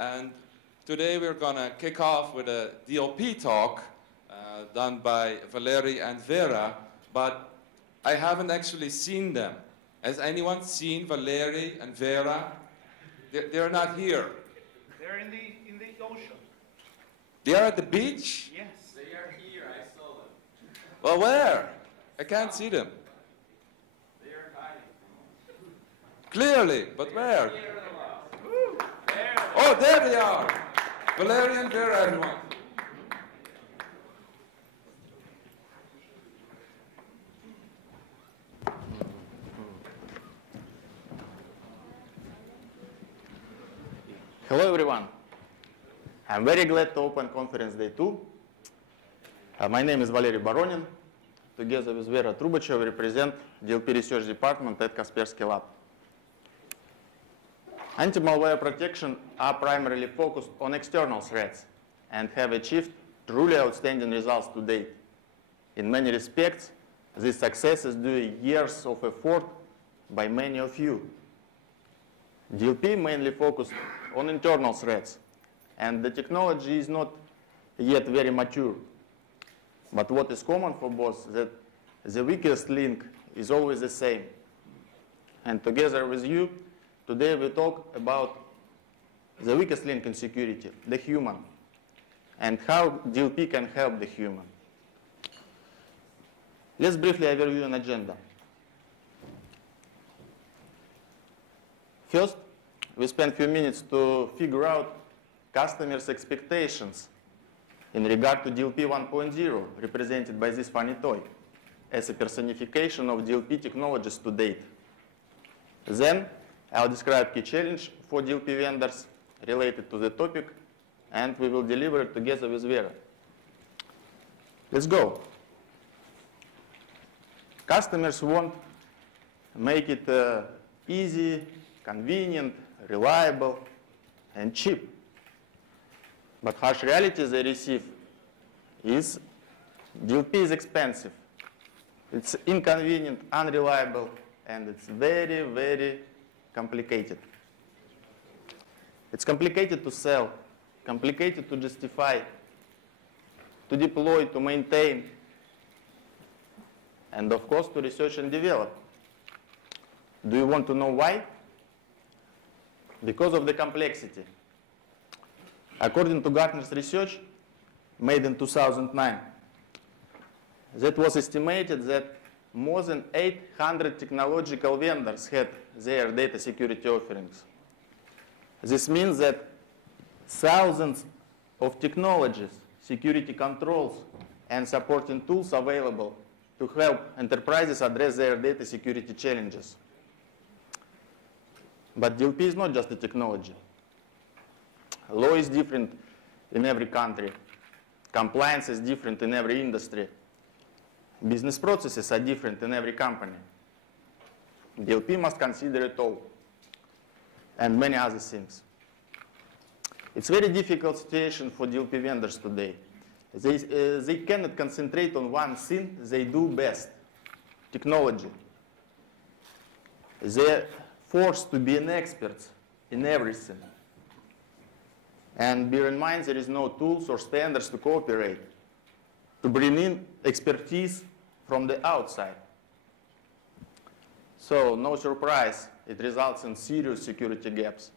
And today we're going to kick off with a DLP talk done by Valery and Vera, but I haven't actually seen them. Has anyone seen Valery and Vera? They're not here. They're in the ocean. They are at the beach? Yes. They are here, I saw them. Well, where? I can't see them. They are hiding. Clearly, but where? Here Oh, there they are. Valery and Vera, everyone. Hello everyone. I'm very glad to open Conference Day 2. My name is Valery Boronin. Together with Vera Trubacheva, we represent DLP Research Department at Kaspersky Lab. Anti-malware protection are primarily focused on external threats and have achieved truly outstanding results to date. In many respects, this success is due to years of effort by many of you. DLP mainly focused on internal threats, and the technology is not yet very mature. But what is common for both is that the weakest link is always the same. And together with you, today we talk about the weakest link in security, the human, and how DLP can help the human. Let's briefly overview an agenda. First, we spend a few minutes to figure out customers' expectations in regard to DLP 1.0, represented by this funny toy, as a personification of DLP technologies to date. Then, I'll describe key challenge for DLP vendors related to the topic, and we will deliver it together with Vera. Let's go. Customers want to make it easy, convenient, reliable, and cheap. But harsh reality they receive is DLP is expensive. It's inconvenient, unreliable, and it's very, very complicated. It's complicated to sell, complicated to justify, to deploy, to maintain, and of course to research and develop. Do you want to know why? Because of the complexity. According to Gartner's research, made in 2009, that was estimated that more than 800 technological vendors had their data security offerings. This means that thousands of technologies, security controls, and supporting tools available to help enterprises address their data security challenges. But DLP is not just a technology. Law is different in every country. Compliance is different in every industry. Business processes are different in every company. DLP must consider it all, and many other things. It's a very difficult situation for DLP vendors today. They cannot concentrate on one thing they do best, technology. They're forced to be an expert in everything. And bear in mind, there is no tools or standards to cooperate, to bring in expertise from the outside. So, no surprise, it results in serious security gaps.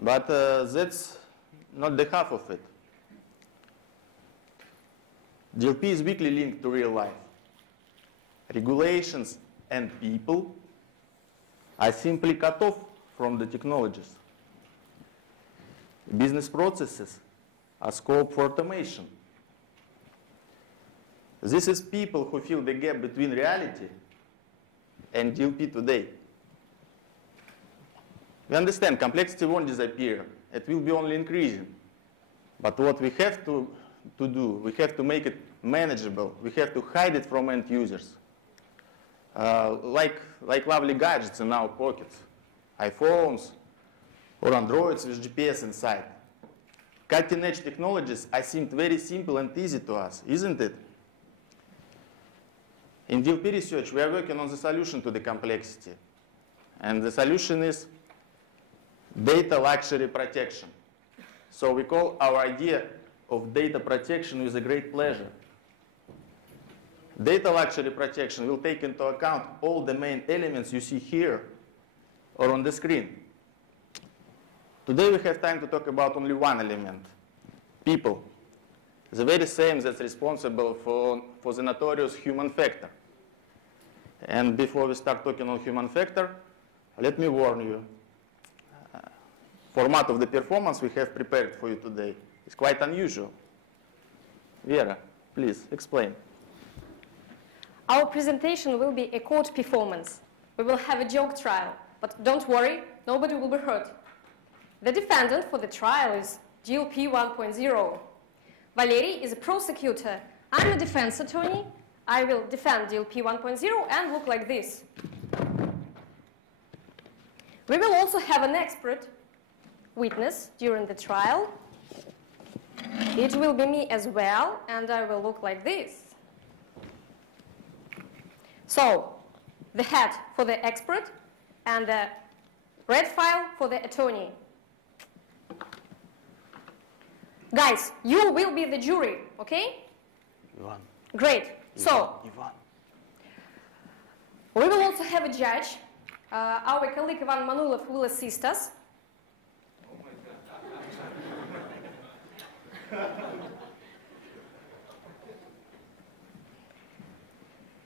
But that's not the half of it. DLP is weakly linked to real life. Regulations and people are simply cut off from the technologies. Business processes are scope for automation. This is people who fill the gap between reality and DLP today. We understand complexity won't disappear. It will be only increasing. But what we have to do, we have to make it manageable. We have to hide it from end users. Like lovely gadgets in our pockets, iPhones or Androids with GPS inside. Cutting-edge technologies are seemed very simple and easy to us, isn't it? In DLP research, we are working on the solution to the complexity. And the solution is data luxury protection. So we call our idea of data protection with a great pleasure. Data luxury protection will take into account all the main elements you see here or on the screen. Today we have time to talk about only one element, people. The very same that's responsible for the notorious human factor. And before we start talking on human factor, let me warn you. Format of the performance we have prepared for you today is quite unusual. Vera, please explain. Our presentation will be a court performance. We will have a joke trial, but don't worry, nobody will be hurt. The defendant for the trial is DLP 1.0. Valery is a prosecutor. I'm a defense attorney. I will defend DLP 1.0 and look like this. We will also have an expert witness during the trial. It will be me as well, and I will look like this. So, the hat for the expert and the red file for the attorney. Guys, you will be the jury, okay? Ivan. Great. So, Ivan. we will also have a judge. Our colleague Ivan Manulov will assist us.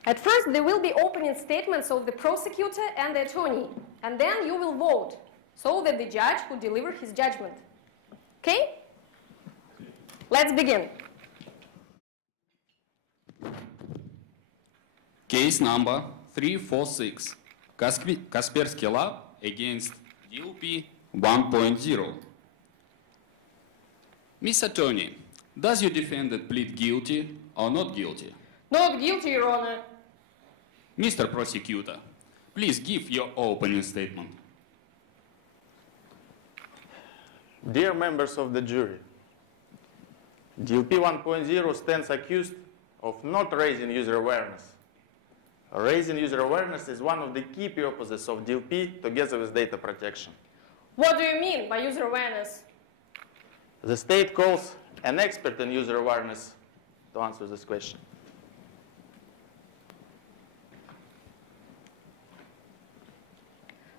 At first, there will be opening statements of the prosecutor and the attorney, and then you will vote, so that the judge will deliver his judgment. Okay? Let's begin. Case number 346, Kaspersky Lab against DLP 1.0. Miss Attorney, does your defendant plead guilty or not guilty? Not guilty, Your Honor. Mr. Prosecutor, please give your opening statement. Dear members of the jury, DLP 1.0 stands accused of not raising user awareness. Raising user awareness is one of the key purposes of DLP together with data protection. What do you mean by user awareness? The state calls an expert in user awareness to answer this question.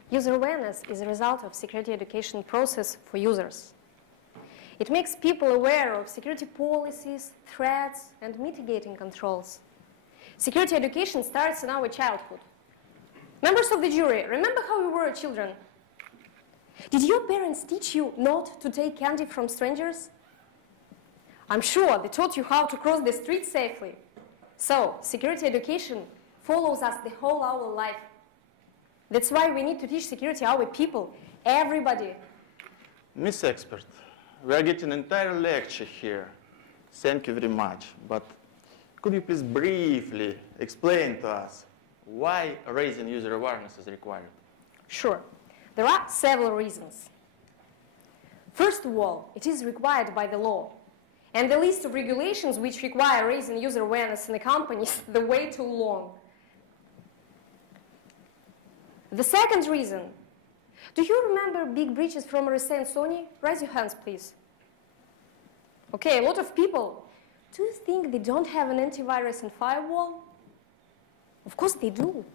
User awareness is a result of security education process for users. It makes people aware of security policies, threats, and mitigating controls. Security education starts in our childhood. Members of the jury, remember how you were children? Did your parents teach you not to take candy from strangers? I'm sure they taught you how to cross the street safely. So, security education follows us the whole our life. That's why we need to teach security our people, everybody. Miss Expert, we are getting an entire lecture here. Thank you very much. But could you please briefly explain to us why raising user awareness is required? Sure. There are several reasons. First of all, it is required by the law. And the list of regulations which require raising user awareness in a company is the way too long. The second reason. Do you remember big breaches from RSA and Sony? Raise your hands, please. Okay, a lot of people. Do you think they don't have an antivirus and firewall? Of course they do.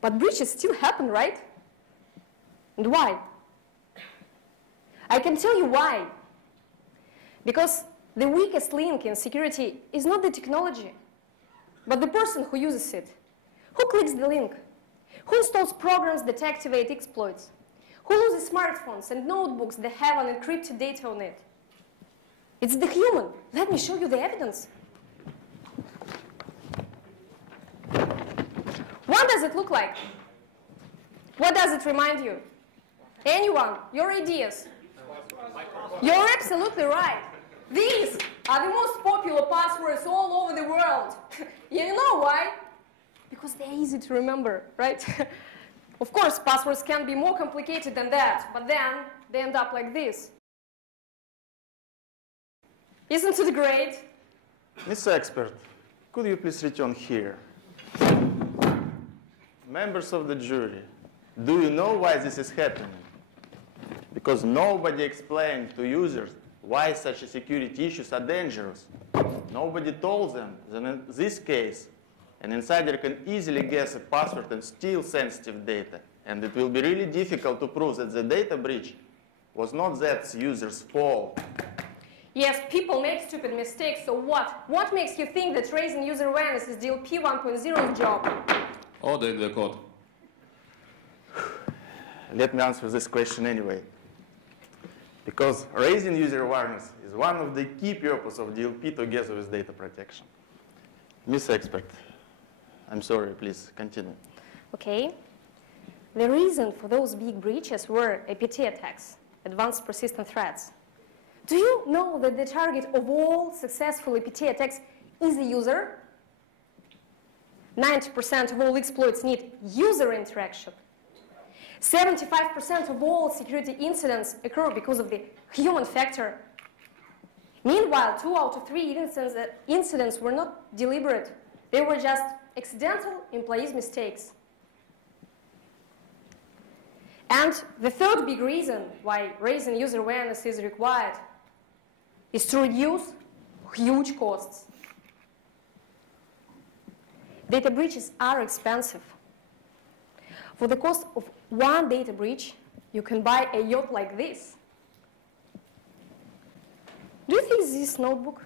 But breaches still happen, right? And why? I can tell you why. Because the weakest link in security is not the technology, but the person who uses it. Who clicks the link? Who installs programs that activate exploits? Who loses smartphones and notebooks that have an encrypted data on it? It's the human. Let me show you the evidence. What does it look like? What does it remind you? Anyone? Your ideas? You're absolutely right. These are the most popular passwords all over the world. You know why? Because they're easy to remember, right? Of course, passwords can be more complicated than that, but then they end up like this. Isn't it great? Miss Expert, could you please return here? Members of the jury, do you know why this is happening? because nobody explained to users why such security issues are dangerous. Nobody told them that in this case, an insider can easily guess a password and steal sensitive data. And it will be really difficult to prove that the data breach was not that user's fault. Yes, people make stupid mistakes, so what? What makes you think that raising user awareness is DLP 1.0's job? Audit the code. Let me answer this question anyway. Because raising user awareness is one of the key purposes of DLP together with data protection. Miss Expert, I'm sorry, please continue. Okay. The reason for those big breaches were APT attacks, advanced persistent threats. Do you know that the target of all successful APT attacks is the user? 90% of all exploits need user interaction. 75% of all security incidents occur because of the human factor. Meanwhile, 2 out of 3 incidents were not deliberate. They were just accidental employees' mistakes. And the third big reason why raising user awareness is required is to reduce huge costs. Data breaches are expensive. For the cost of one data breach, you can buy a yacht like this. Do you think this notebook?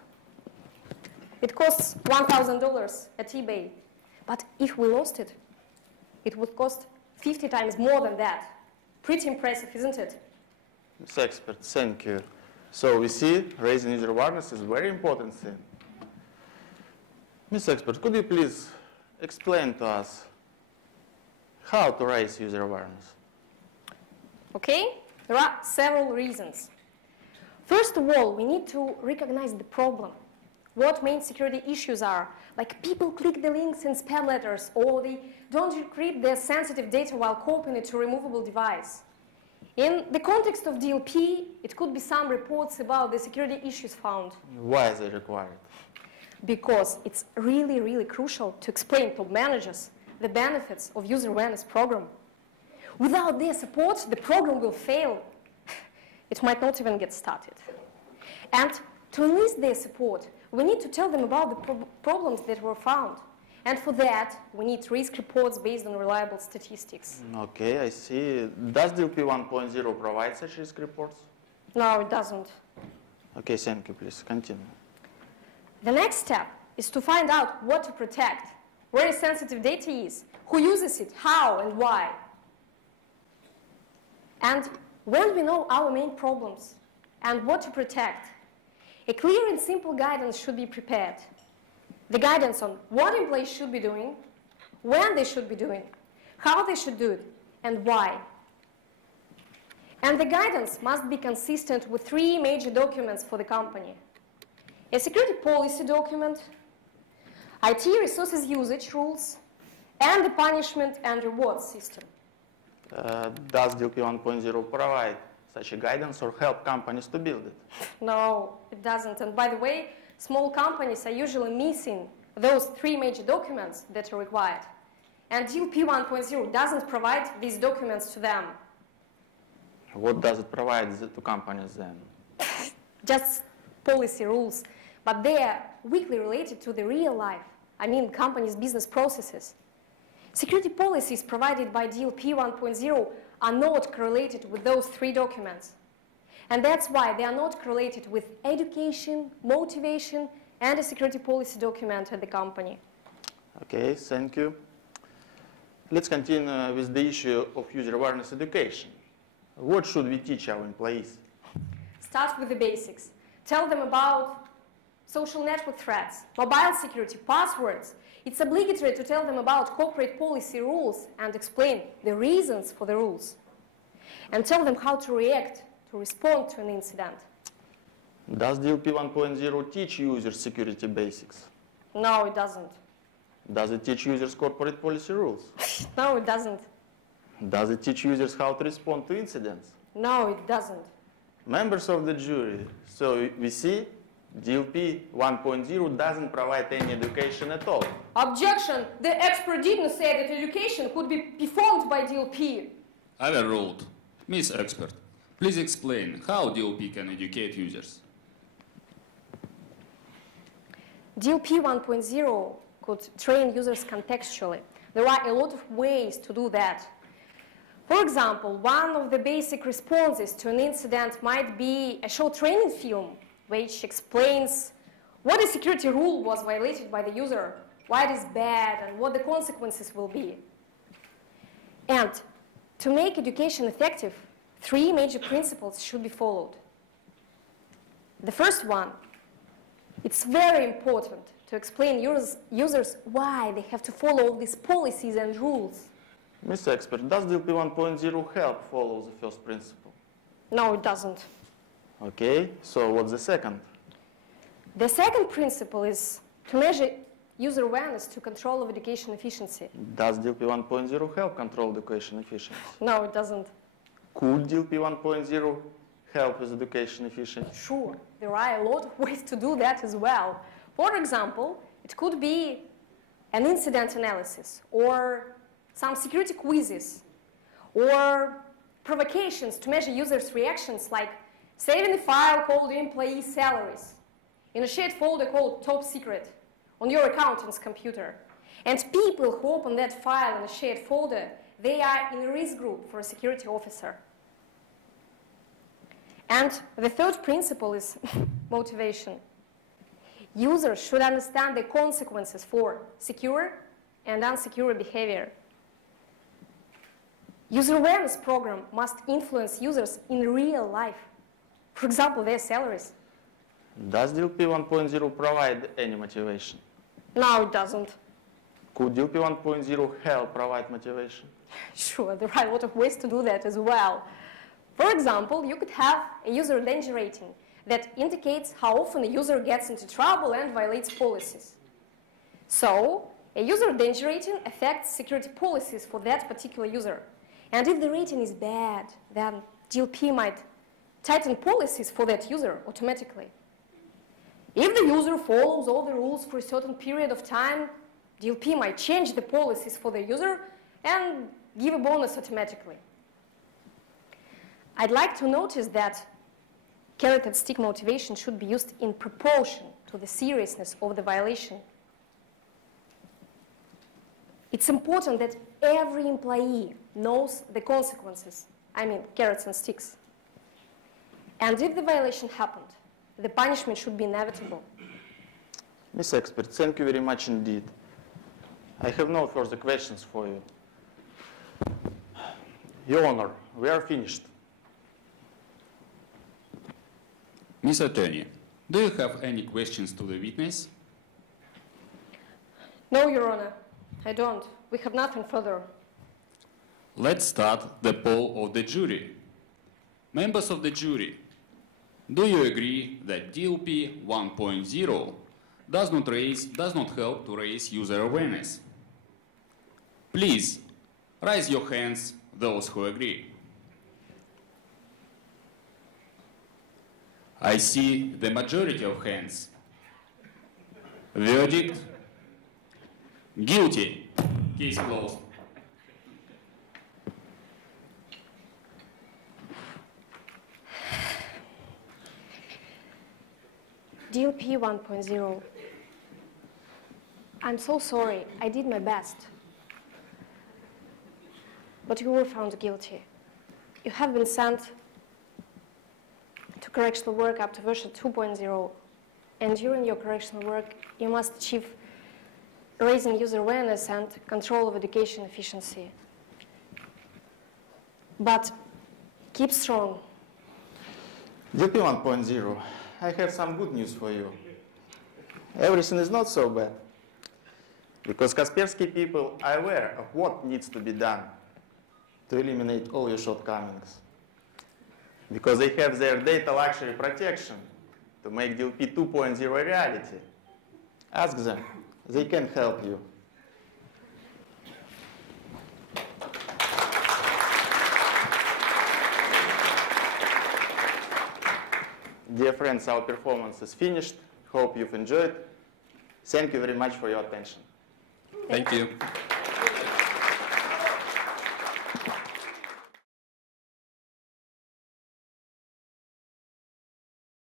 It costs $1,000 at eBay. But if we lost it, it would cost 50 times more than that. Pretty impressive, isn't it? Miss Expert, thank you. So we see raising user awareness is a very important thing. Miss Expert, could you please explain to us how to raise user awareness? Okay, there are several reasons. First of all, we need to recognize the problem. What main security issues are, like people click the links in spam letters, or they don't encrypt their sensitive data while copying it to a removable device. In the context of DLP, it could be some reports about the security issues found. Why is it required? Because it's really, really crucial to explain to managers the benefits of user awareness program. Without their support, the program will fail. It might not even get started. And to enlist their support, we need to tell them about the problems that were found. And for that, we need risk reports based on reliable statistics. Okay, I see. Does DLP 1.0 provide such risk reports? No, it doesn't. Okay, thank you. Please continue. The next step is to find out what to protect, where sensitive data is, who uses it, how, and why. And when we know our main problems and what to protect, a clear and simple guidance should be prepared. The guidance on what employees should be doing, when they should be doing, how they should do it, and why. And the guidance must be consistent with 3 major documents for the company. A security policy document, IT resources usage rules, and the punishment and rewards system. Does DLP 1.0 provide such a guidance or help companies to build it? No, it doesn't. And by the way, small companies are usually missing those 3 major documents that are required. And DLP 1.0 doesn't provide these documents to them. What does it provide to companies then? Just policy rules, but they are weakly related to the real life. I mean, companies' business processes. Security policies provided by DLP 1.0 are not correlated with those 3 documents. And that's why they are not correlated with education, motivation, and a security policy document at the company. Okay, thank you. Let's continue with the issue of user awareness education. What should we teach our employees? Start with the basics. Tell them about social network threats, mobile security, passwords. It's obligatory to tell them about corporate policy rules and explain the reasons for the rules. And tell them how to react, to respond to an incident. Does DLP 1.0 teach users security basics? No, it doesn't. Does it teach users corporate policy rules? No, it doesn't. Does it teach users how to respond to incidents? No, it doesn't. Members of the jury, so we see DLP 1.0 doesn't provide any education at all. Objection! The expert didn't say that education could be performed by DLP. Overruled. Miss Expert, Please explain how DLP can educate users. DLP 1.0 could train users contextually. There are a lot of ways to do that. For example, one of the basic responses to an incident might be a short training film which explains what a security rule was violated by the user, why it is bad, and what the consequences will be. And to make education effective, 3 major principles should be followed. The first one, it's very important to explain users why they have to follow all these policies and rules. Mr. Expert, does DLP 1.0 help follow the first principle? No, it doesn't. Okay, so what's the second? The second principle is to measure user awareness to control of education efficiency. Does DLP 1.0 help control education efficiency? No, it doesn't. Could DLP 1.0 help with education efficiency? Sure, there are a lot of ways to do that as well. For example, it could be an incident analysis, or some security quizzes, or provocations to measure users' reactions, like saving a file called employee salaries in a shared folder called top secret on your accountant's computer. And people who open that file in a shared folder, they are in a risk group for a security officer. And the third principle is motivation. Users should understand the consequences for secure and unsecure behavior. User awareness program must influence users in real life. For example, their salaries. Does DLP 1.0 provide any motivation? No, it doesn't. Could DLP 1.0 help provide motivation? Sure, there are a lot of ways to do that as well. For example, you could have a user danger rating that indicates how often a user gets into trouble and violates policies. So, a user danger rating affects security policies for that particular user. And if the rating is bad, then DLP might tighten policies for that user automatically. If the user follows all the rules for a certain period of time, DLP might change the policies for the user and give a bonus automatically. I'd like to notice that carrot and stick motivation should be used in proportion to the seriousness of the violation. It's important that every employee knows the consequences, I mean carrots and sticks. And if the violation happened, the punishment should be inevitable. Ms. Expert, thank you very much indeed. I have no further questions for you. Your Honor, we are finished. Ms. Attorney, do you have any questions to the witness? No, Your Honor, I don't. We have nothing further. Let's start the poll of the jury. Members of the jury, do you agree that DLP 1.0 does not help to raise user awareness? Please, raise your hands, those who agree. I see the majority of hands. Verdict? Guilty. Case closed. DLP 1.0. I'm so sorry. I did my best. But you were found guilty. You have been sent to correctional work up to version 2.0. And during your correctional work, you must achieve raising user awareness and control of education efficiency. But keep strong. DLP 1.0, I have some good news for you. Everything is not so bad. Because Kaspersky people are aware of what needs to be done to eliminate all your shortcomings. Because they have their data luxury protection to make DLP 2.0 a reality. Ask them. They can help you. Dear friends, our performance is finished. Hope you've enjoyed. Thank you very much for your attention. Thank you.